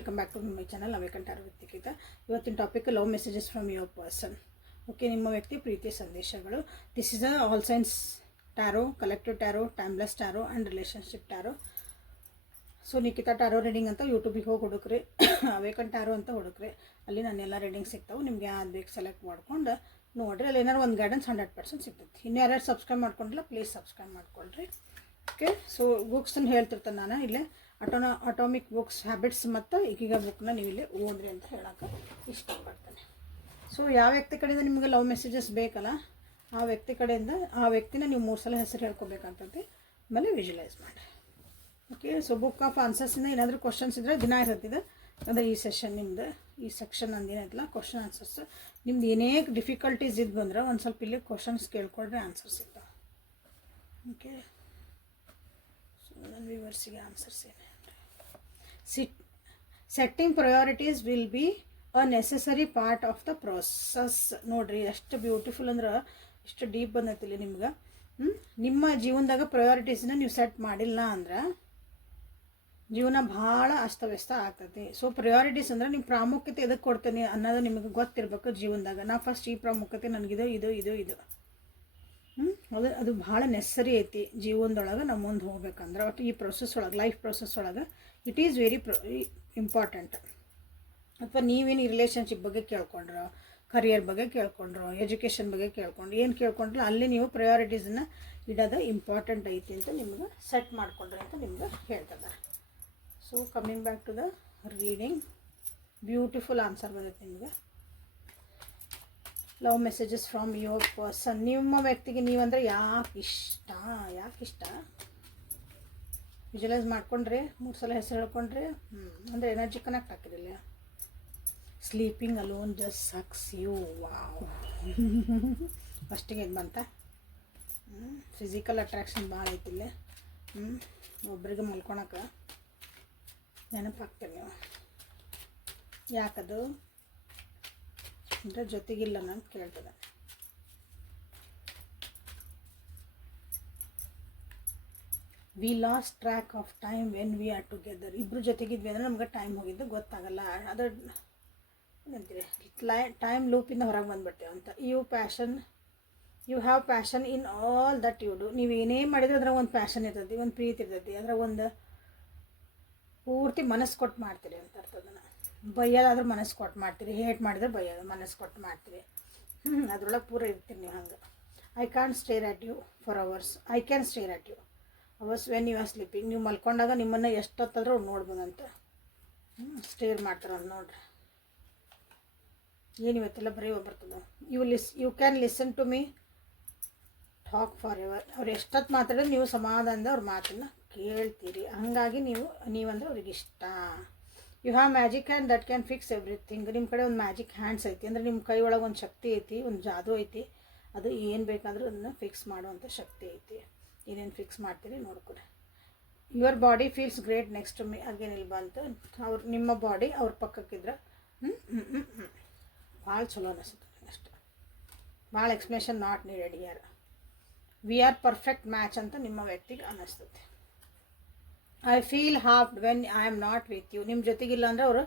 Welcome back to my channel awaken tarot with Nikhita. ಇವತ್ತಿನ topic love messages from your person. Okay, ನಿಮ್ಮ ವ್ಯಕ್ತಿ ಪ್ರೀತಿಯ ಸಂದೇಶಗಳು. This is a all signs tarot, collective tarot, timeless tarot and relationship tarot. So Nikhita tarot reading ಅಂತ ಯೂಟ್ಯೂಬಿಗೆ ಹೋಗಿ ಹುಡುಕ್ರಿ, awaken taro ಅಂತ ಹುಡುಕ್ರಿ. ಅಲ್ಲಿ ನನ್ನೆಲ್ಲ ರೀಡಿಂಗ್ ಸಿಗ್ತಾವೆ. ನಿಮ್ಗೆ ಯಾವ್ದು ಬೇಕು ಸೆಲೆಕ್ಟ್ ಮಾಡ್ಕೊಂಡು ನೋಡಿರಿ. ಅಲ್ಲಿ ಏನಾರು ಒಂದು ಗೈಡೆನ್ಸ್ 100% ಸಿಗ್ತೈತಿ. ಇನ್ನು ಯಾರ್ಯಾರು ಸಬ್ಸ್ಕ್ರೈಬ್ ಮಾಡ್ಕೊಂಡಿಲ್ಲ ಪ್ಲೀಸ್ ಸಬ್ಸ್ಕ್ರೈಬ್ ಮಾಡ್ಕೊಳ್ರಿ. ಓಕೆ, ಸೊ ಬುಕ್ಸನ್ನು ಹೇಳ್ತಿರ್ತಾನೆ ನಾನು ಇಲ್ಲೇ. ಅಟಾಮಿಕ್ ಬುಕ್ಸ್ ಹ್ಯಾಬಿಟ್ಸ್ ಮತ್ತು ಈಗೀಗ ಬುಕ್ನ ನೀವು ಇಲ್ಲಿ ಓದ್ರಿ ಅಂತ ಹೇಳೋಕೆ ಇಷ್ಟಪಡ್ತಾನೆ. ಸೊ ಯಾವ ವ್ಯಕ್ತಿ ಕಡೆಯಿಂದ ನಿಮಗೆ ಲವ್ ಮೆಸೇಜಸ್ ಬೇಕಲ್ಲ, ಆ ವ್ಯಕ್ತಿ ಕಡೆಯಿಂದ ಆ ವ್ಯಕ್ತಿನ ನೀವು 3 ಸಲ ಹೆಸರು ಹೇಳ್ಕೊಬೇಕಂತಂತೆ. ಆಮೇಲೆ ವಿಜುವಲೈಸ್ ಮಾಡಿ. ಓಕೆ, ಸೊ ಬುಕ್ ಆಫ್ ಆನ್ಸರ್ಸಿಂದ ಏನಾದರೂ ಕ್ವಶನ್ಸ್ ಇದ್ದರೆ ದಿನ ಇರ್ತಿದೆ. ಅಂದರೆ ಈ ಸೆಷನ್ ನಿಮ್ಮದು ಈ ಸೆಕ್ಷನ್ ಅಂದೇನೈತಲ್ಲ ಕ್ವಶನ್ ಆನ್ಸರ್ಸ್, ನಿಮ್ದು ಏನೇ ಡಿಫಿಕಲ್ಟೀಸ್ ಇದು ಬಂದ್ರೆ ಒಂದು ಸ್ವಲ್ಪ ಇಲ್ಲಿ ಕ್ವಶನ್ಸ್ ಕೇಳ್ಕೊಂಡ್ರೆ ಆನ್ಸರ್ಸ್ ಸಿಗ್ತಾವೆ. ಓಕೆ, ಸೊ ನನ್ನ ವ್ಯೂವರ್ಸಿಗೆ ಆನ್ಸರ್ಸ್ ಏನೇ setting priorities will be a necessary part of the process. ನೋಡಿರಿ ಎಷ್ಟು ಬ್ಯೂಟಿಫುಲ್ ಅಂದ್ರೆ ಎಷ್ಟು ಡೀಪ್ ಬಂದೈತಿಲ್ಲ ನಿಮ್ಗೆ. ನಿಮ್ಮ ಜೀವನದಾಗ ಪ್ರಯಾರಿಟೀಸ್ನ ನೀವು ಸೆಟ್ ಮಾಡಿಲ್ಲ ಅಂದ್ರೆ ಜೀವನ ಭಾಳ ಅಸ್ತವ್ಯಸ್ತ ಆಗ್ತೈತಿ. ಸೊ ಪ್ರಯಾರಿಟೀಸ್ ಅಂದ್ರೆ ನಿಮ್ಮ ಪ್ರಾಮುಖ್ಯತೆ ಎದಕ್ಕೆ ಕೊಡ್ತೀನಿ ಅನ್ನೋದು ನಿಮಗೆ ಗೊತ್ತಿರಬೇಕು ಜೀವನದಾಗ. ನಾ ಫಸ್ಟ್ ಈ ಪ್ರಾಮುಖ್ಯತೆ ನನಗಿದು ಇದು ಇದು ಇದು ಅದು ಭಾಳ ನೆಸರಿ ಐತಿ ಜೀವನದೊಳಗೆ ನಾವು ಮುಂದೆ ಹೋಗ್ಬೇಕಂದ್ರೆ. ಒಟ್ಟು ಈ ಪ್ರೊಸೆಸ್ ಒಳಗೆ, ಲೈಫ್ ಪ್ರೊಸೆಸ್ ಒಳಗೆ ಇಟ್ ಈಸ್ ವೆರಿ ಇಂಪಾರ್ಟೆಂಟ್. ಅಥವಾ ನೀವೇನು ಈ ರಿಲೇಷನ್ಶಿಪ್ ಬಗ್ಗೆ ಕೇಳ್ಕೊಂಡ್ರೋ, ಕರಿಯರ್ ಬಗ್ಗೆ ಕೇಳ್ಕೊಂಡ್ರೋ, ಎಜುಕೇಷನ್ ಬಗ್ಗೆ ಕೇಳ್ಕೊಂಡ್ರು, ಏನು ಕೇಳ್ಕೊಂಡ್ರು ಅಲ್ಲಿ ನೀವು ಪ್ರಯಾರಿಟೀಸನ್ನ ಇಡೋದು ಇಂಪಾರ್ಟೆಂಟ್ ಐತಿ ಅಂತ ನಿಮ್ಗೆ ಸೆಟ್ ಮಾಡ್ಕೊಂಡ್ರಿ ಅಂತ ನಿಮ್ಗೆ ಹೇಳ್ತದೆ. So coming back to the reading, beautiful answer ಬಂದೈತೆ ನಿಮಗೆ. Love messages from your person. ನಿಮ್ಮ ವ್ಯಕ್ತಿಗೆ ನೀವಂದರೆ ಯಾಕೆ ಇಷ್ಟ ವಿಜುವಲೈಸ್ ಮಾಡ್ಕೊಂಡ್ರೆ 3 ಸಲ ಹೆಸರು ಹೇಳ್ಕೊಂಡ್ರೆ ಅಂದರೆ ಎನರ್ಜಿ ಕನೆಕ್ಟ್ ಆಗ್ತಿರಲಿಲ್ಲ. Sleeping alone just sucks you. Wow, ಫಸ್ಟಿಗೆ ಇದು ಬಂತ. ಫಿಸಿಕಲ್ ಅಟ್ರಾಕ್ಷನ್ ಭಾಳ ಐತಿಲ್ಲ. ಒಬ್ರಿಗೆ ಮಲ್ಕೊಳಕ್ಕೆ ನೆನಪಾಗ್ತೀರಿ ನೀವು. ಯಾಕದು ಅಂದರೆ ಜೊತೆಗಿಲ್ಲ ನಂಗೆ ಕೇಳ್ತದೆ. We lost track of time when we are together. ಇಬ್ಬರು ಜೊತೆಗಿದ್ವಿ ಅಂದರೆ ನಮ್ಗೆ ಟೈಮ್ ಹೋಗಿದ್ದು ಗೊತ್ತಾಗಲ್ಲ. ಅದರ ಏನಂತೀರಿ, ಟೈಮ್ ಲೂಪಿಂದ ಹೊರಗೆ ಬಂದುಬಿಡ್ತೇವೆ ಅಂತ. You have passion in all that you do. ನೀವು ಏನೇ ಮಾಡಿದ್ರೆ ಅದ್ರಾಗ ಒಂದು ಪ್ಯಾಷನ್ ಇರ್ತೈತಿ, ಒಂದು ಪ್ರೀತಿ ಇರ್ತೈತಿ, ಅದ್ರಾಗ ಒಂದು ಪೂರ್ತಿ ಮನಸ್ಸು ಕೊಟ್ಟು ಮಾಡ್ತೀರಿ ಅಂತ ಅರ್ಥದನ್ನ. ಬೈಯೋದಾದ್ರೂ ಮನಸ್ಸು ಕೊಟ್ಟು ಮಾಡ್ತೀರಿ, ಹೇಟ್ ಮಾಡಿದ್ರೆ ಬೈಯೋದು ಮನಸ್ಸು ಕೊಟ್ಟು ಮಾಡ್ತೀರಿ. ಅದ್ರೊಳಗೆ ಪೂರ ಇರ್ತೀರಿ ನೀವು ಹಂಗೆ. I can stare at you for hours. I can stare at you hours when you are sleeping. ನೀವು ಮಲ್ಕೊಂಡಾಗ ನಿಮ್ಮನ್ನು ಎಷ್ಟೊತ್ತಾದ್ರೂ ಅವ್ರು ನೋಡ್ಬೋದಂತ. ಸ್ಟೇರ್ ಮಾಡ್ತಾರಂತ ನೋಡ್ರಿ. ಏನು ಇವತ್ತೆಲ್ಲ ಬರೀ ಬರ್ತದೆ. You can listen to me talk forever. ಅವ್ರು ಎಷ್ಟೊತ್ತು ಮಾತಾಡಿದ್ರೆ ನೀವು ಸಮಾಧಾನದ ಅವ್ರ ಮಾತನ್ನು ಕೇಳ್ತೀರಿ. ಹಾಗಾಗಿ ನೀವಂದ್ರೆ ಅವ್ರಿಗೆ ಇಷ್ಟ. You have magic hand that can fix everything. ನಿಮ್ಮ ಕಡೆ ಒಂದು ಮ್ಯಾಜಿಕ್ ಹ್ಯಾಂಡ್ಸ್ ಐತಿ, ಅಂದರೆ ನಿಮ್ಮ ಕೈ ಒಳಗೆ ಒಂದು ಶಕ್ತಿ ಐತಿ, ಒಂದು ಜಾದು ಐತಿ. ಅದು ಏನು ಬೇಕಾದರೂ ಅದನ್ನು ಫಿಕ್ಸ್ ಮಾಡುವಂಥ ಶಕ್ತಿ ಐತಿ. ಏನೇನು ಫಿಕ್ಸ್ ಮಾಡ್ತೀರಿ ನೋಡ್ಕೊರಿ. Your body feels great next to me. ಅಗೇನಿಲ್ಲ ಬಂತು. ನಿಮ್ಮ ಬಾಡಿ ಅವ್ರ ಪಕ್ಕಕ್ಕಿದ್ರೆ ಭಾಳ ಚಲೋ ಅನಿಸುತ್ತೆ ಅಷ್ಟು. ಭಾಳ ಎಕ್ಸ್ಪ್ಲೇಷನ್ ನಾಟ್ ನೀಡೆಡ್ ಯಾರು. ವಿ ಆರ್ ಪರ್ಫೆಕ್ಟ್ ಮ್ಯಾಚ್ ಅಂತ ನಿಮ್ಮ ವ್ಯಕ್ತಿಗೆ ಅನ್ನಿಸ್ತೈತಿ. I feel half when I am not with you. ನಿಮ್ಮ ಜೊತೆಗಿಲ್ಲ ಅಂದರೆ ಅವರು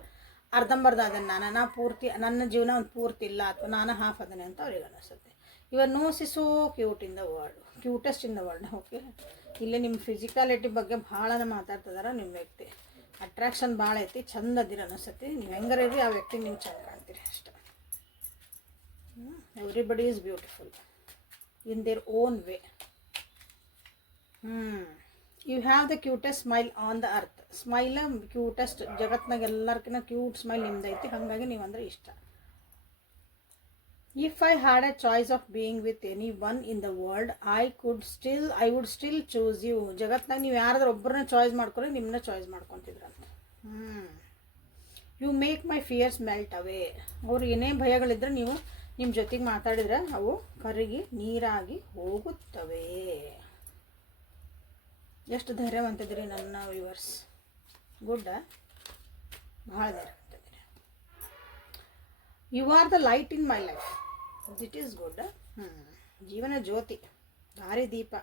ಅರ್ಧಂಬರ್ಧ ಅದನ್ನು ನಾ ಪೂರ್ತಿ, ನನ್ನ ಜೀವನ ಒಂದು ಪೂರ್ತಿ ಇಲ್ಲ ಅಥವಾ ನಾನು ಹಾಫ್ ಅದನ್ನೇ ಅಂತ ಅವ್ರಿಗೆ ಅನ್ನಿಸುತ್ತೆ. Your nose is so cute in the world, cutest in the world. Okay, ಇಲ್ಲಿ ನಿಮ್ಮ ಫಿಸಿಕಾಲಿಟಿ ಬಗ್ಗೆ ಭಾಳ ಮಾತಾಡ್ತಿದಾರೆ ನಿಮ್ಮ ವ್ಯಕ್ತಿ. ಅಟ್ರಾಕ್ಷನ್ ಭಾಳ ಐತಿ, ಚಂದ ಅದಿರ ಅನ್ನಿಸ್ತೈತಿ. ನೀವು ಹೆಂಗಾರ ಇರಿ ಆ ವ್ಯಕ್ತಿಗೆ ನೀವು ಚಂದ ಕಾಣ್ತೀರಿ ಅಷ್ಟೆ. Everybody is beautiful in their own way. You have the cutest smile on the earth. Smile cutest, ಜಗತ್ನಾಗ ಎಲ್ಲರ್ಕಿನ್ನ ಕ್ಯೂಟ್ ಸ್ಮೈಲ್ ನಿಮ್ದೈತಿ. ಹಾಗಾಗಿ ನೀವಂದ್ರೆ ಇಷ್ಟ. If I had a choice of being with any one in the world I would still choose you. ಜಗತ್ನಾಗ ನೀವು ಯಾರಾದ್ರೂ ಒಬ್ಬರನ್ನ ಚಾಯ್ಸ್ ಮಾಡ್ಕೊಂಡ್ರೆ ನಿಮ್ಮನ್ನ ಚಾಯ್ಸ್ ಮಾಡ್ಕೊತಿದ್ರಂತ. You make my fears melt away. ಅವ್ರು ಏನೇ ಭಯಗಳಿದ್ರೆ ನೀವು ನಿಮ್ಮ ಜೊತೆಗೆ ಮಾತಾಡಿದ್ರೆ ಅವು ಕರಗಿ ನೀರಾಗಿ ಹೋಗುತ್ತವೆ. ಎಷ್ಟು ಧೈರ್ಯವಂತಿದ್ರಿ ನನ್ನ ವ್ಯೂವರ್ಸ್. ಗುಡ್ಡ, ಭಾಳ ಧೈರ್ಯವಂತಿದ್ರಿ. You are the light in my life. ದಿಟ್ ಈಸ್ ಗುಡ್. ಜೀವನ ಜ್ಯೋತಿ, ದಾರಿ ದೀಪ.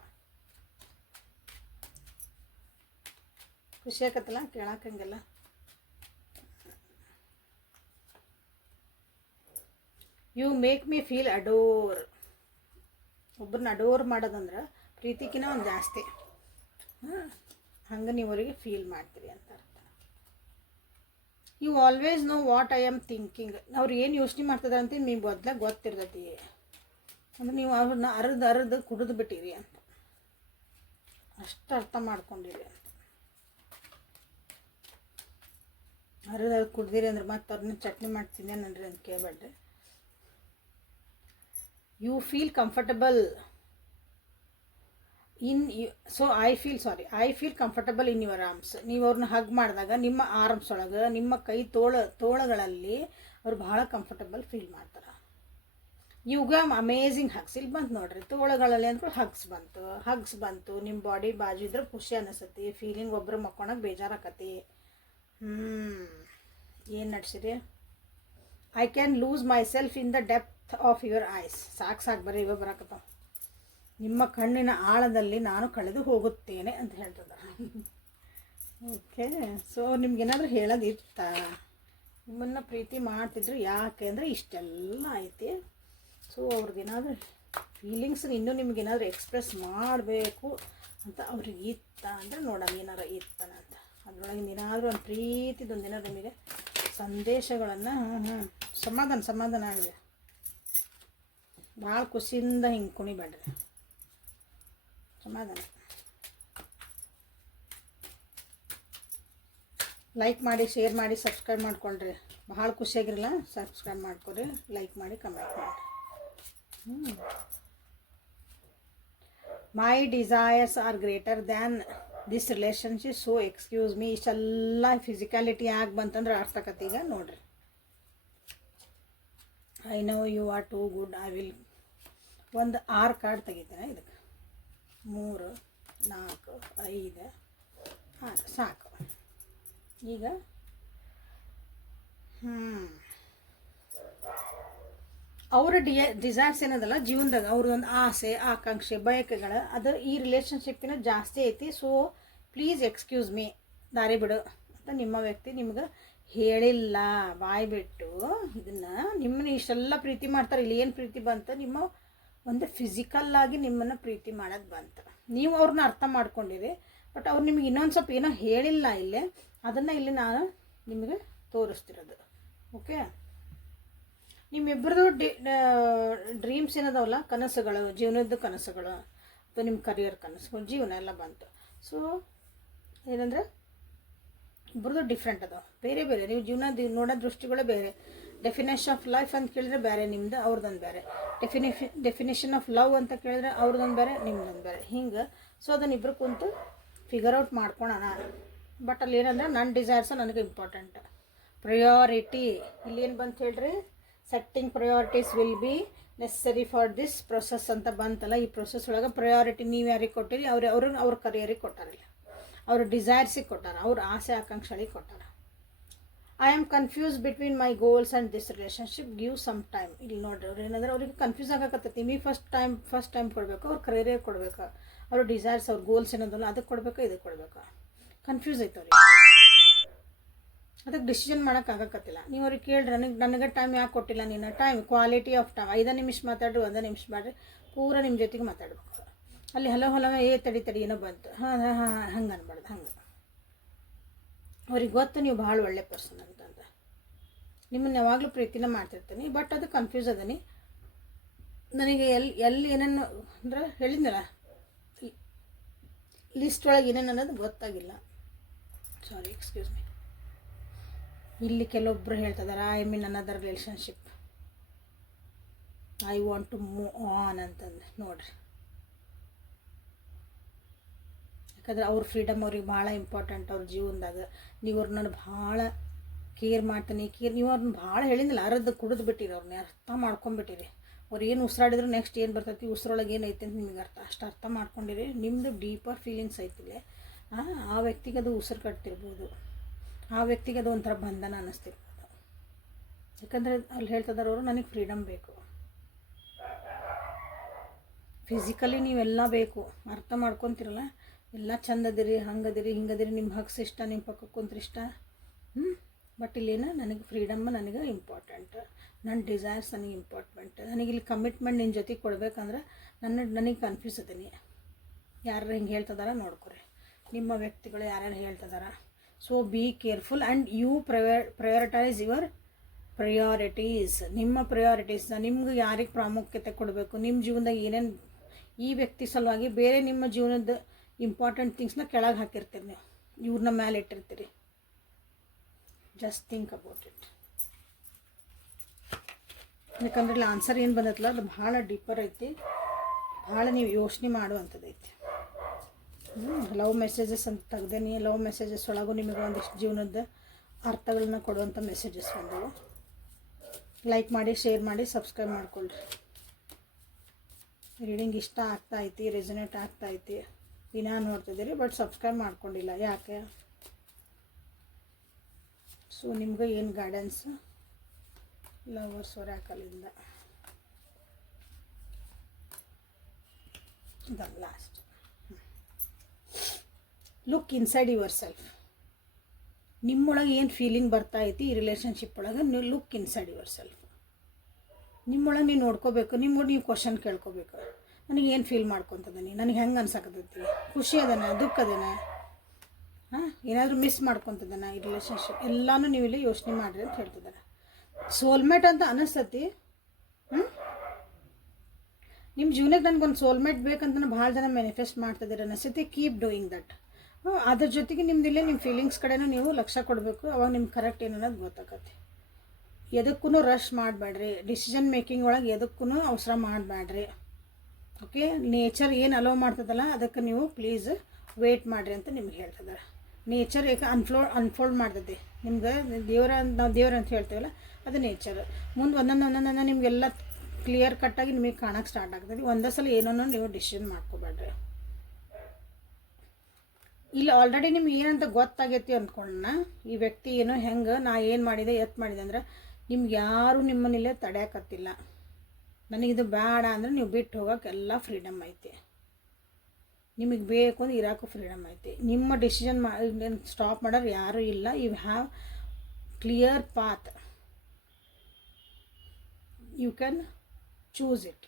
ಖುಷಿ ಆಕತ್ತಲ್ಲ ಕೇಳಕ್ಕಂಗೆಲ್ಲ. You make me feel adore. ಒಬ್ಬರನ್ನ ಅಡೋರ್ ಮಾಡೋದಂದ್ರೆ ಪ್ರೀತಿಗಿನ ಒಂದು ಜಾಸ್ತಿ. ಹಂಗೆ ನೀವು ಅವರಿಗೆ ಫೀಲ್ ಮಾಡ್ತೀರಿ ಅಂತ ಅರ್ಥ. You always know what I am thinking. ಅವ್ರು ಏನು ಯೋಚನೆ ಮಾಡ್ತಿದ್ದಾರೆ ಅಂತ ನಿಮಗೆ ಮೊದಲೇ ಗೊತ್ತಿರ್ತೈತಿ. ಅಂದರೆ ನೀವು ಅವ್ರನ್ನ ಅರ್ದು ಕುಡಿದು ಬಿಟ್ಟಿರಿ ಅಂತ, ಅಷ್ಟು ಅರ್ಥ ಮಾಡ್ಕೊಂಡಿರಿ ಅಂತ. ಅರ್ದು ಕುಡ್ದಿರಿ ಅಂದ್ರೆ ಮತ್ತೆ ಅವ್ರನ್ನ ಚಟ್ನಿ ಮಾಡ್ತೀನಿ ನನ್ರಿ ಅಂತ ಕೇಳಬೇಡ್ರಿ. You feel comfortable in I feel comfortable in your arms. ನೀವು ಅವ್ರನ್ನ ಹಗ್ ಮಾಡಿದಾಗ ನಿಮ್ಮ ಆರ್ಮ್ಸ್ ಒಳಗೆ, ನಿಮ್ಮ ಕೈ ತೋಳಗಳಲ್ಲಿ ಅವ್ರು ಭಾಳ ಕಂಫರ್ಟಬಲ್ ಫೀಲ್ ಮಾಡ್ತಾರೆ. ಯುಗ ಅಮೇಝಿಂಗ್ ಹಗ್ಸ್. ಇಲ್ಲಿ ಬಂತು ನೋಡ್ರಿ, ತೋಳಗಳಲ್ಲಿ ಅಂದ್ಕೊಂಡು ಹಗ್ಸ್ ಬಂತು. ನಿಮ್ಮ ಬಾಡಿ ಬಾಜು ಇದ್ರೆ ಖುಷಿ ಅನಿಸ್ತತಿ, ಫೀಲಿಂಗ್ ಒಬ್ಬರು ಮಕ್ಕೊಳಕ್ಕೆ ಬೇಜಾರಾಕತಿ. ಏನು ನಡ್ಸಿರಿ? I can lose myself in the depth of your eyes. ಸಾಕು ಬರ್ರಿ, ಇವ ಬರಾಕತ್ತಾವ. ನಿಮ್ಮ ಕಣ್ಣಿನ ಆಳದಲ್ಲಿ ನಾನು ಕಳೆದು ಹೋಗುತ್ತೇನೆ ಅಂತ ಹೇಳ್ತದ. ಓಕೆ, ಸೊ ನಿಮ್ಗೇನಾದರೂ ಹೇಳೋದಿತ್ತ? ನಿಮ್ಮನ್ನು ಪ್ರೀತಿ ಮಾಡ್ತಿದ್ರು ಯಾಕೆ ಅಂದರೆ ಇಷ್ಟೆಲ್ಲ ಐತಿ. ಸೊ ಅವ್ರದ್ದೇನಾದ್ರೂ ಫೀಲಿಂಗ್ಸನ್ನ ಇನ್ನೂ ನಿಮಗೇನಾದರೂ ಎಕ್ಸ್ಪ್ರೆಸ್ ಮಾಡಬೇಕು ಅಂತ ಅವ್ರಿಗೆ ಇತ್ತ ಅಂದರೆ ನೋಡೋಣ ಏನಾರು ಇತ್ತಾನ ಅಂತ. ಅದರೊಳಗೆ ಏನಾದರೂ ಒಂದು ಪ್ರೀತಿದೊಂದು ಏನಾದ್ರು ನಿಮಗೆ ಸಂದೇಶಗಳನ್ನು ಸಮಾಧಾನ ಆಗಿದೆ. ಭಾಳ ಖುಷಿಯಿಂದ ಹಿಂಗೆ ಕುಣಿಬೇಡ್ರಿ, ಸಮಾಧಾನ. ಲೈಕ್ ಮಾಡಿ, ಶೇರ್ ಮಾಡಿ, ಸಬ್ಸ್ಕ್ರೈಬ್ ಮಾಡ್ಕೊಳ್ರಿ. ಭಾಳ ಖುಷಿಯಾಗಿರಲ್ಲ, ಸಬ್ಸ್ಕ್ರೈಬ್ ಮಾಡ್ಕೊರಿ, ಲೈಕ್ ಮಾಡಿ, ಕಮೆಂಟ್ ಮಾಡಿ. My desires are greater than this relationship, so excuse me. ಇಷ್ಟೆಲ್ಲ ಫಿಸಿಕಾಲಿಟಿ ಆಗಿ ಬಂತಂದ್ರೆ ಅರ್ಥಕತ್ತೆ. ಈಗ ನೋಡ್ರಿ, I know you are too good. I will ಒಂದು 6 ಕಾರ್ಡ್ ತೆಗಿತೇನೆ ಇದಕ್ಕೆ. 3, 4, 5, 6 ಸಾಕು. ಈಗ ಅವರ ಡಿಸೈರ್ಸ್ ಏನದಲ್ಲ ಜೀವನದಾಗ, ಅವ್ರದ್ದೊಂದು ಆಸೆ, ಆಕಾಂಕ್ಷೆ, ಬಯಕೆಗಳು ಅದು ಈ ರಿಲೇಷನ್ಶಿಪ್ಪಿನ ಜಾಸ್ತಿ ಐತಿ. ಸೊ ಪ್ಲೀಸ್ ಎಕ್ಸ್ಕ್ಯೂಸ್ ಮೀ, ದಾರಿ ಬಿಡು ಅಂತ ನಿಮ್ಮ ವ್ಯಕ್ತಿ ನಿಮ್ಗೆ ಹೇಳಿಲ್ಲ. ಬಾಯಿ ಬಿಟ್ಟು ಇದನ್ನು ನಿಮ್ಮನ್ನ ಇಷ್ಟೆಲ್ಲ ಪ್ರೀತಿ ಮಾಡ್ತಾರೆ. ಇಲ್ಲಿ ಏನು ಪ್ರೀತಿ ಬಂತು? ನಿಮ್ಮ ಒಂದು ಫಿಸಿಕಲ್ಲಾಗಿ ನಿಮ್ಮನ್ನು ಪ್ರೀತಿ ಮಾಡೋದು ಬಂತು. ನೀವು ಅವ್ರನ್ನ ಅರ್ಥ ಮಾಡ್ಕೊಂಡಿರಿ, ಬಟ್ ಅವ್ರು ನಿಮ್ಗೆ ಇನ್ನೊಂದು ಸ್ವಲ್ಪ ಏನೋ ಹೇಳಿಲ್ಲ ಇಲ್ಲೇ. ಅದನ್ನು ಇಲ್ಲಿ ನಾನು ನಿಮಗೆ ತೋರಿಸ್ತಿರೋದು. ಓಕೆ, ನಿಮ್ಮಿಬ್ಬರದು ಡ್ರೀಮ್ಸ್ ಏನದಾವಲ್ಲ, ಕನಸುಗಳು, ಜೀವನದ ಕನಸುಗಳು ಅಥವಾ ನಿಮ್ಮ ಕರಿಯರ್ ಕನಸುಗಳು, ಜೀವನ ಎಲ್ಲ ಬಂತು. ಸೊ ಏನಂದರೆ ಇಬ್ಬರದು ಡಿಫ್ರೆಂಟ್ ಅದಾವೆ, ಬೇರೆ ಬೇರೆ. ನೀವು ಜೀವನ ನೋಡೋ ದೃಷ್ಟಿಗಳೇ ಬೇರೆ. ಡೆಫಿನೇಷನ್ ಆಫ್ ಲೈಫ್ ಅಂತ ಕೇಳಿದ್ರೆ ಬೇರೆ ನಿಮ್ದು, ಅವ್ರದ್ದೊಂದು ಬೇರೆ. ಡೆಫಿನೇಷನ್ ಆಫ್ ಲವ್ ಅಂತ ಕೇಳಿದ್ರೆ ಅವ್ರದ್ದೊಂದು ಬೇರೆ, ನಿಮ್ದೊಂದು ಬೇರೆ. ಹಿಂಗೆ ಸೊ ಅದನ್ನ ಇಬ್ಬರು ಕುಂತು ಫಿಗರ್ ಔಟ್ ಮಾಡ್ಕೊಳೋಣ. ಬಟ್ ಅಲ್ಲಿ ಏನಂದ್ರೆ ನನ್ನ ಡಿಸೈರ್ಸು ನನಗೆ ಇಂಪಾರ್ಟೆಂಟ್. ಪ್ರಯಾರಿಟಿ ಇಲ್ಲಿ ಏನು ಬಂತು ಹೇಳ್ರಿ? Setting priorities will B necessary for this process ಅಂತ ಬಂತಲ್ಲ. ಈ ಪ್ರೊಸೆಸ್ ಒಳಗೆ ಪ್ರಯಾರಿಟಿ ನೀವು ಯಾರಿಗೆ ಕೊಟ್ಟಿರಿ? ಅವ್ರ ಕರಿಯರಿಗೆ ಕೊಟ್ಟಾರಿಲ್ಲ, ಅವ್ರ ಡಿಸೈರ್ಸಿಗೆ ಕೊಟ್ಟಾರ, ಅವ್ರ ಆಸೆ ಆಕಾಂಕ್ಷೆಗಳಿಗೆ ಕೊಟ್ಟಾರ. I am confuse between my goals and this relationship, give some time. ಇಲ್ಲಿ ನೋಡ್ರಿ, ಅವ್ರು ಏನಂದ್ರೆ ಅವ್ರಿಗೆ ಕನ್ಫ್ಯೂಸ್ ಆಗಕತ್ತೈತಿ. ನೀವು ಫಸ್ಟ್ ಟೈಮ್ ಕೊಡಬೇಕು, ಅವ್ರ ಕರಿಯರಿಗೆ ಕೊಡಬೇಕು, ಅವ್ರ ಡಿಸೈರ್ಸ್, ಅವ್ರ ಗೋಲ್ಸ್ ಏನದಲ್ಲ ಅದಕ್ಕೆ ಕೊಡಬೇಕು, ಇದಕ್ಕೆ ಕೊಡಬೇಕು. ಕನ್ಫ್ಯೂಸ್ ಐತೆ ಅವ್ರಿಗೆ, ಅದಕ್ಕೆ ಡಿಸಿಷನ್ ಮಾಡೋಕ್ಕಾಗಕತ್ತಿಲ್ಲ. ನೀವು ಅವ್ರಿಗೆ ಕೇಳ್ರಿ, ನನಗೆ ಟೈಮ್ ಯಾಕೆ ಕೊಟ್ಟಿಲ್ಲ ನೀನು? Time, quality of time. 5 ನಿಮಿಷ ಮಾತಾಡ್ರಿ, 1 ನಿಮಿಷ ಮಾಡಿರಿ, ಪೂರ ನಿಮ್ಮ ಜೊತೆಗೆ ಮಾತಾಡ್ಬೇಕು. ಅಲ್ಲಿ ಹಲೋ ತಡಿ ಏನೋ ಬಂತು, ಹಂಗೆ ಅನ್ಬಾರ್ದು. ಹಂಗೆ ಅವ್ರಿಗೆ ಗೊತ್ತು ನೀವು ಭಾಳ ಒಳ್ಳೆ ಪರ್ಸನ್ ಅಂತಂದು. ನಿಮ್ಮನ್ನು ಯಾವಾಗಲೂ ಪ್ರೀತಿನ ಮಾಡ್ತಿರ್ತೀನಿ, ಬಟ್ ಅದು ಕನ್ಫ್ಯೂಸ್ ಅದನಿ. ನನಗೆ ಎಲ್ಲಿ ಏನೇನು ಅಂದ್ರೆ ಹೇಳಿದ್ನಲ್ಲ, ಲಿಸ್ಟ್ ಒಳಗೆ ಏನೇನು ಅನ್ನೋದು ಗೊತ್ತಾಗಿಲ್ಲ. Sorry, excuse me. ಇಲ್ಲಿ ಕೆಲವೊಬ್ಬರು ಹೇಳ್ತಿದ್ದಾರೆ I mean another relationship, I want to move on ಅಂತಂದು. ನೋಡ್ರಿ, ಯಾಕಂದ್ರೆ ಅವ್ರ ಫ್ರೀಡಮ್ ಅವ್ರಿಗೆ ಭಾಳ ಇಂಪಾರ್ಟೆಂಟ್ ಅವ್ರ ಜೀವನದಾಗ. ನೀವು ಅವ್ರನ್ನ ಭಾಳ ಕೇರ್ ಮಾಡ್ತೀನಿ, ನೀವು ಅವ್ರನ್ನ ಭಾಳ ಹೇಳಿದ್ನಲ್ಲ, ಅರ್ಧ ಕುಡಿದು ಬಿಟ್ಟಿರಿ, ಅವ್ರನ್ನ ಅರ್ಥ ಮಾಡ್ಕೊಂಬಿಟ್ಟಿರಿ. ಅವ್ರು ಏನು ಉಸಿರಾಡಿದ್ರು ನೆಕ್ಸ್ಟ್ ಏನು ಬರ್ತೈತಿ, ಉಸಿರೊಳಗೆ ಏನೈತೆ ಅಂತ ನಿಮಗೆ ಅಷ್ಟು ಅರ್ಥ ಮಾಡ್ಕೊಂಡಿರಿ. ನಿಮ್ಮದು ಡೀಪರ್ ಫೀಲಿಂಗ್ಸ್ ಐತಿಲ್ಲ, ಆ ವ್ಯಕ್ತಿಗೆ ಅದು ಉಸಿರು ಕಟ್ತಿರ್ಬೋದು, ಆ ವ್ಯಕ್ತಿಗೆ ಅದು ಒಂಥರ ಬಂಧನ ಅನ್ನಿಸ್ತಿರ್ಬೋದು. ಯಾಕಂದರೆ ಅಲ್ಲಿ ಹೇಳ್ತಿದ್ದಾರೆ ಅವರು, ನನಗೆ ಫ್ರೀಡಮ್ ಬೇಕು, ಫಿಸಿಕಲಿ ನೀವೆಲ್ಲ ಬೇಕು, ಅರ್ಥ ಮಾಡ್ಕೊತಿರಲ್ಲ, ಎಲ್ಲ ಚಂದದಿರಿ, ಹಂಗದಿರಿ, ಹಿಂಗದಿರಿ, ನಿಮ್ಮ ಹಕ್ಸ್ ಇಷ್ಟ, ನಿಮ್ಮ ಪಕ್ಕಕ್ಕೆ ಕುಂತ್ರೆ ಇಷ್ಟ, ಬಟ್ ಇಲ್ಲೇನು ನನಗೆ ಫ್ರೀಡಮ್ ನನಗೆ ಇಂಪಾರ್ಟೆಂಟ್, ನನ್ನ ಡಿಸೈರ್ಸ್ ನನಗೆ ಇಂಪಾರ್ಟೆಂಟ್. ನನಗೆ ಇಲ್ಲಿ ಕಮಿಟ್ಮೆಂಟ್ ನಿನ್ನ ಜೊತೆಗೆ ಕೊಡ್ಬೇಕಂದ್ರೆ ನನಗೆ ಕನ್ಫ್ಯೂಸ್ ಅದೀನಿ. ಯಾರು ಹಿಂಗೆ ಹೇಳ್ತಿದಾರ ನೋಡ್ಕೊರಿ, ನಿಮ್ಮ ವ್ಯಕ್ತಿಗಳು ಯಾರ್ಯಾರು ಹೇಳ್ತಿದಾರ. So be careful and you prioritize your priorities. ನಿಮ್ಮ ಪ್ರಯಾರಿಟೀಸ್ನ ನಿಮ್ಗೆ ಯಾರಿಗೆ ಪ್ರಾಮುಖ್ಯತೆ ಕೊಡಬೇಕು, ನಿಮ್ಮ ಜೀವನದಾಗ ಏನೇನು ಈ ವ್ಯಕ್ತಿ ಸಲುವಾಗಿ ಬೇರೆ ನಿಮ್ಮ ಜೀವನದ ಇಂಪಾರ್ಟೆಂಟ್ ಥಿಂಗ್ಸ್ನ ಕೆಳಗೆ ಹಾಕಿರ್ತೀರಿ, ನೀವು ಇವ್ರನ್ನ ಮೇಲೆ ಇಟ್ಟಿರ್ತೀರಿ. Just think about it. ಯಾಕಂದ್ರೆ ಇಲ್ಲಿ ಆನ್ಸರ್ ಏನು ಬಂದತ್ತಲ್ಲ ಅದು ಭಾಳ ಡೀಪರ್ ಐತಿ, ಭಾಳ ನೀವು ಯೋಚನೆ ಮಾಡುವಂಥದ್ದೈತಿ. ಲವ್ ಮೆಸೇಜಸ್ ಅಂತ ತೆಗ್ದೇನಿ. ಲವ್ ಮೆಸೇಜಸ್ ಒಳಗೂ ನಿಮಗೆ ಒಂದಿಷ್ಟು ಜೀವನದ ಅರ್ಥಗಳನ್ನ ಕೊಡುವಂಥ ಮೆಸೇಜಸ್ ಬಂದವು. ಲೈಕ್ ಮಾಡಿ, ಶೇರ್ ಮಾಡಿ, ಸಬ್ಸ್ಕ್ರೈಬ್ ಮಾಡ್ಕೊಳ್ರಿ. ರೀಡಿಂಗ್ ಇಷ್ಟ ಆಗ್ತಾಯಿತಿ, ರೆಸೊನೇಟ್ ಆಗ್ತಾಯಿತಿ, ದಿನ ನೋಡ್ತಿದ್ದೀರಿ ಬಟ್ ಸಬ್ಸ್ಕ್ರೈಬ್ ಮಾಡ್ಕೊಂಡಿಲ್ಲ, ಯಾಕೆ? ಸೊ ನಿಮ್ಗೆ ಏನು ಗೈಡೆನ್ಸ್ ಲವರ್ಸ್ ಒರಾಕಲಿಂದ the last. Look inside yourself. ನಿಮ್ಮೊಳಗೆ ಏನು ಫೀಲಿಂಗ್ ಬರ್ತಾ ಐತಿ ಈ ರಿಲೇಷನ್ಶಿಪ್ ಒಳಗೆ, ನೀವು ಲುಕ್ ಇನ್ಸೈಡ್ ಯುವರ್ ಸೆಲ್ಫ್. ನಿಮ್ಮೊಳಗೆ ನೀವು ನೋಡ್ಕೋಬೇಕು, ನಿಮ್ಮೊಳಗೆ ನೀವು ಕ್ವಶನ್ ಕೇಳ್ಕೋಬೇಕು. ನನಗೆ ಏನು ಫೀಲ್ ಮಾಡ್ಕೊತದೀನಿ, ನನಗೆ ಹೆಂಗೆ ಅನ್ಸಕತ್ತೈತಿ, ಖುಷಿ ಅದೇನ, ದುಃಖ ಅದೇನ, ಏನಾದರೂ ಮಿಸ್ ಮಾಡ್ಕೊತದನ ಈ ರಿಲೇಷನ್ಶಿಪ್, ಎಲ್ಲನೂ ನೀವು ಇಲ್ಲಿ ಯೋಚನೆ ಮಾಡಿರಿ ಅಂತ ಹೇಳ್ತಿದ್ದಾರೆ. ಸೋಲ್ಮೇಟ್ ಅಂತ ಅನಿಸ್ತತಿ. ನಿಮ್ಮ ಜೀವನಕ್ಕೆ ನನಗೊಂದು ಸೋಲ್ಮೇಟ್ ಬೇಕಂತ ಭಾಳ ಜನ ಮ್ಯಾನಿಫೆಸ್ಟ್ ಮಾಡ್ತಿದ್ದೀರ ಅನಿಸ್ತೈತಿ. Keep doing that. ಅದ್ರ ಜೊತೆಗೆ ನಿಮ್ದಿಲ್ಲೇ ನಿಮ್ಮ ಫೀಲಿಂಗ್ಸ್ ಕಡೆನೂ ನೀವು ಲಕ್ಷ್ಯ ಕೊಡಬೇಕು. ಅವಾಗ ನಿಮ್ಗೆ ಕರೆಕ್ಟ್ ಏನು ಅನ್ನೋದು ಗೊತ್ತಾಗತ್ತೆ. ಎದಕ್ಕೂ ರಶ್ ಮಾಡಬೇಡ್ರಿ. ಡಿಸಿಷನ್ ಮೇಕಿಂಗ್ ಒಳಗೆ ಎದಕ್ಕೂ ಅವಸರ ಮಾಡಬೇಡ್ರಿ. ಓಕೆ, ನೇಚರ್ ಏನು ಅಲೋ ಮಾಡ್ತದಲ್ಲ ಅದಕ್ಕೆ ನೀವು ಪ್ಲೀಸ್ ವೇಟ್ ಮಾಡಿರಿ ಅಂತ ನಿಮ್ಗೆ ಹೇಳ್ತಿದ್ದಾರೆ. ನೇಚರ್ ಏಕೆ ಅನ್ಫೋಲ್ಡ್ ಮಾಡ್ತೈತಿ ನಿಮ್ಗೆ. ನಾವು ದೇವ್ರ ಅಂತ ಹೇಳ್ತೀವಲ್ಲ ಅದು ನೇಚರ್. ಮುಂದೆ ಒಂದೊಂದು ನಿಮಗೆಲ್ಲ ಕ್ಲಿಯರ್ ಕಟ್ಟಾಗಿ ನಿಮಗೆ ಕಾಣಕ್ಕೆ ಸ್ಟಾರ್ಟ್ ಆಗ್ತದೆ. ಒಂದೇ ಸಲ ಏನೋ ನೀವು ಡಿಸಿಷನ್ ಮಾಡ್ಕೋಬೇಡ್ರಿ. ಇಲ್ಲಿ ಆಲ್ರೆಡಿ ನಿಮ್ಗೆ ಏನಂತ ಗೊತ್ತಾಗೈತಿ ಅಂದ್ಕೊಳ್ಳೋಣ. ಈ ವ್ಯಕ್ತಿ ಏನೋ ಹೆಂಗೆ ನಾ ಏನು ಮಾಡಿದೆ ಮಾಡಿದೆ ಅಂದ್ರೆ ನಿಮ್ಗೆ ಯಾರೂ ನಿಮ್ಮನಿಲ್ಲೇ ತಡೆಯೋಕತ್ತಿಲ್ಲ. ನನಗಿದು ಬೇಡ ಅಂದರೆ ನೀವು ಬಿಟ್ಟು ಹೋಗೋಕೆ ಎಲ್ಲ ಫ್ರೀಡಮ್ ಐತಿ. ನಿಮಗೆ ಬೇಕು ಅಂದ್ರೆ ಇರೋಕ್ಕೂ ಫ್ರೀಡಮ್ ಐತಿ. ನಿಮ್ಮ ಡಿಸಿಷನ್ ಸ್ಟಾಪ್ ಮಾಡೋರು ಯಾರೂ ಇಲ್ಲ. You have clear path, you can choose it.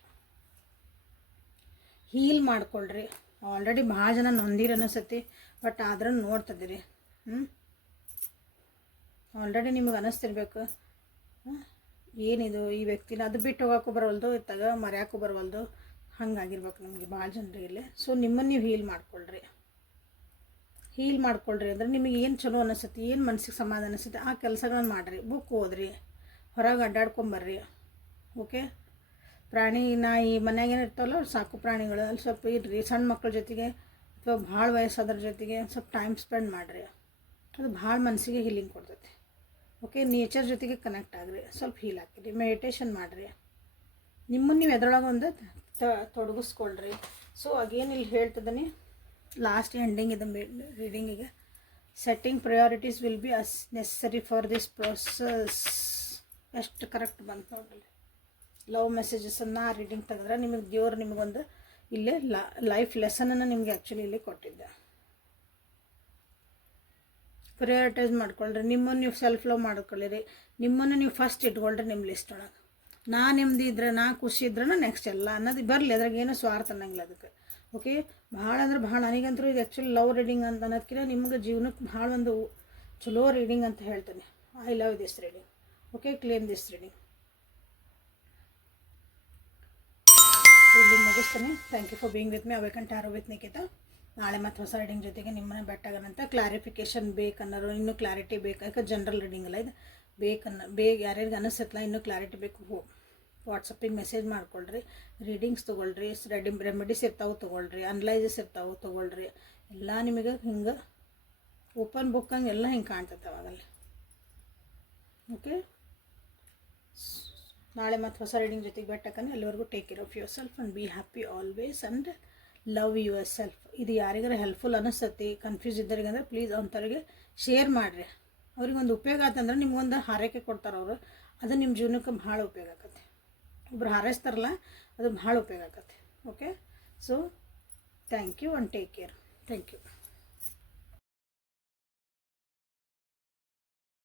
Heal ಮಾಡ್ಕೊಳ್ರಿ. ಆಲ್ರೆಡಿ ಭಾಳ ಜನ ನೊಂದಿರ ಅನಿಸ್ತತಿ, ಬಟ್ ಆದ್ರೂ ನೋಡ್ತಿದ್ದೀರಿ. ಆಲ್ರೆಡಿ ನಿಮಗೆ ಅನ್ನಿಸ್ತಿರ್ಬೇಕು ಏನಿದು ಈ ವ್ಯಕ್ತಿನ ಅದು ಬಿಟ್ಟು ಹೋಗೋಕ್ಕೂ ಬರವಲ್ದು, ಇತ್ತಾಗ ಮರ್ಯಾಕ್ಕೂ ಬರವಲ್ದು, ಹಂಗಾಗಿರ್ಬೇಕು ನಮಗೆ ಭಾಳ ಜನರಿಗೆ. ಸೊ ನಿಮ್ಮನ್ನು ನೀವು ಹೀಲ್ ಮಾಡ್ಕೊಳ್ರಿ. ಹೀಲ್ ಮಾಡ್ಕೊಳ್ರಿ ಅಂದ್ರೆ ನಿಮಗೆ ಏನು ಚಲೋ ಅನಿಸ್ತತಿ, ಏನು ಮನಸ್ಸಿಗೆ ಸಮಾಧಾನ ಅನಿಸ್ತೈತಿ ಆ ಕೆಲಸಗಳನ್ನ ಮಾಡಿರಿ. ಬುಕ್ ಓದ್ರಿ, ಹೊರಗೆ ಅಡ್ಡಾಡ್ಕೊಂಬರ್ರಿ. ಓಕೆ, ಪ್ರಾಣಿ ನಾಯಿ ಮನ್ಯಾಗೇನು ಇರ್ತಾವಲ್ಲ ಸಾಕು ಪ್ರಾಣಿಗಳು, ಅಲ್ಲಿ ಸ್ವಲ್ಪ ಇರ್ರಿ. ಸಣ್ಣ ಮಕ್ಕಳ ಜೊತೆಗೆ ಅಥವಾ ಭಾಳ ವಯಸ್ಸಾದ್ರ ಜೊತೆಗೆ ಸ್ವಲ್ಪ ಟೈಮ್ ಸ್ಪೆಂಡ್ ಮಾಡಿರಿ. ಅದು ಭಾಳ ಮನಸ್ಸಿಗೆ ಹೀಲಿಂಗ್ ಕೊಡ್ತೈತಿ. ಓಕೆ, ನೇಚರ್ ಜೊತೆಗೆ ಕನೆಕ್ಟ್ ಆಗಿರಿ, ಸ್ವಲ್ಪ ಹೀಲ್ ಹಾಕಿರಿ, ಮೆಡಿಟೇಷನ್ ಮಾಡಿರಿ. ನಿಮ್ಮನ್ನು ನೀವು ಎದ್ರೊಳಗೆ ಒಂದು ತೊಡಗಿಸ್ಕೊಳ್ರಿ. ಸೊ ಅಗೇನ್ ಇಲ್ಲಿ ಹೇಳ್ತಿದ್ದೀನಿ, ಲಾಸ್ಟ್ ಎಂಡಿಂಗ್ ಇದೆ ರೀಡಿಂಗಿಗೆ. Setting priorities will be as necessary for this process. ಎಷ್ಟು ಕರೆಕ್ಟ್ ಬಂತು ನೋಡ್ರಿ. ಲವ್ ಮೆಸೇಜಸನ್ನು ರೀಡಿಂಗ್ ತೆಗೆದ್ರೆ ನಿಮಗೆ ದೇವರು ನಿಮಗೊಂದು ಇಲ್ಲೇ ಲೈಫ್ ಲೆಸನನ್ನು ನಿಮಗೆ ಆ್ಯಕ್ಚುಲಿ ಇಲ್ಲಿ ಕೊಟ್ಟಿದ್ದೆ. ಪ್ರಯಾರಿಟೈಸ್ ಮಾಡ್ಕೊಳ್ರಿ. ನಿಮ್ಮನ್ನು ನೀವು ಸೆಲ್ಫ್ ಲವ್ ಮಾಡ್ಕೊಳ್ಳಿರಿ. ನಿಮ್ಮನ್ನು ನೀವು ಫಸ್ಟ್ ಇಟ್ಕೊಳ್ರಿ ನಿಮ್ಮ ಲಿಸ್ಟ್ ಒಳಗೆ. ನಾ ನೆಮ್ಮದಿ ಇದ್ರೆ, ನಾ ಖುಷಿ ಇದ್ರೆ ನೆಕ್ಸ್ಟ್ ಎಲ್ಲ ಅನ್ನೋದು ಬರಲಿ. ಅದ್ರಾಗ ಏನೋ ಸ್ವಾರ್ಥ ಅನ್ನಂಗಿಲ್ಲ ಅದಕ್ಕೆ. ಓಕೆ, ಭಾಳ ಅಂದ್ರೆ ಭಾಳ ನನಗಂತೂ ಇದು ಆ್ಯಕ್ಚುಲಿ ಲವ್ ರೀಡಿಂಗ್ ಅಂತ ಅನ್ನೋದಕ್ಕಿಂತ ನಿಮ್ಗೆ ಜೀವನಕ್ಕೆ ಭಾಳ ಒಂದು ಚಲೋ ರೀಡಿಂಗ್ ಅಂತ ಹೇಳ್ತೇನೆ. I love this reading. Okay, claim this reading. ಇಲ್ಲಿ ಮುಗಿಸ್ತೇನೆ. Thank you for being with me. Awaken tarot with Nikhita. ನಾಳೆ ಮತ್ತು ಹೊಸ ರೀಡಿಂಗ್ ಜೊತೆಗೆ ನಿಮ್ಮನ್ನ ಬೆಟ್ಟಾಗನಂತ. ಕ್ಲಾರಿಫಿಕೇಷನ್ ಬೇಕನ್ನೋರು, ಇನ್ನೂ ಕ್ಲಾರಿಟಿ ಬೇಕು, ಯಾಕೆ ಜನರಲ್ ರೀಡಿಂಗ್ ಅಲ್ಲ ಇದು, ಯಾರ್ಯಾರಿಗೆ ಅನಿಸುತ್ತಲ್ಲ ಇನ್ನೂ ಕ್ಲಾರಿಟಿ ಬೇಕು, ವಾಟ್ಸಪ್ಪಿಗೆ ಮೆಸೇಜ್ ಮಾಡ್ಕೊಳ್ರಿ. ರೀಡಿಂಗ್ಸ್ ತೊಗೊಳ್ರಿ. ರೆಮಿಡೀಸ್ ಇರ್ತಾವೆ ತೊಗೊಳ್ರಿ, ಅನಲೈಸಸ್ ಇರ್ತಾವೆ ತೊಗೊಳ್ರಿ. ಎಲ್ಲ ನಿಮಗೆ ಹಿಂಗೆ ಓಪನ್ ಬುಕ್ ಹಂಗೆ ಎಲ್ಲ ಹಿಂಗೆ ಕಾಣ್ತೈತೆ ಅವಾಗಲ್ಲಿ. ಓಕೆ, ನಾಳೆ ಮತ್ತು ಹೊಸ ರೀಡಿಂಗ್ ಜೊತೆಗೆ ಬೆಟ್ಟಕ್ಕಂದ್ರೆ ಅಲ್ಲಿವರೆಗೂ take care of your self and be happy always and love your self. ಇದು ಯಾರಿಗಾರ ಹೆಲ್ಪ್ಫುಲ್ ಅನಿಸ್ತತಿ, ಕನ್ಫ್ಯೂಸ್ ಇದ್ದರಿಗೆ ಅಂದರೆ ಪ್ಲೀಸ್ ಅಂಥವ್ರಿಗೆ ಶೇರ್ ಮಾಡಿರಿ. ಅವ್ರಿಗೊಂದು ಉಪಯೋಗ ಆತಂದ್ರೆ ನಿಮ್ಗೊಂದು ಹಾರೈಕೆ ಕೊಡ್ತಾರೆ ಅವರು, ಅದು ನಿಮ್ಮ ಜೀವನಕ್ಕೆ ಭಾಳ ಉಪಯೋಗ ಆಕತ್ತೆ. ಒಬ್ರು ಹಾರೈಸ್ತಾರಲ್ಲ ಅದು ಭಾಳ ಉಪಯೋಗ ಆಕತ್ತೆ. Okay, so thank you and take care. Thank you.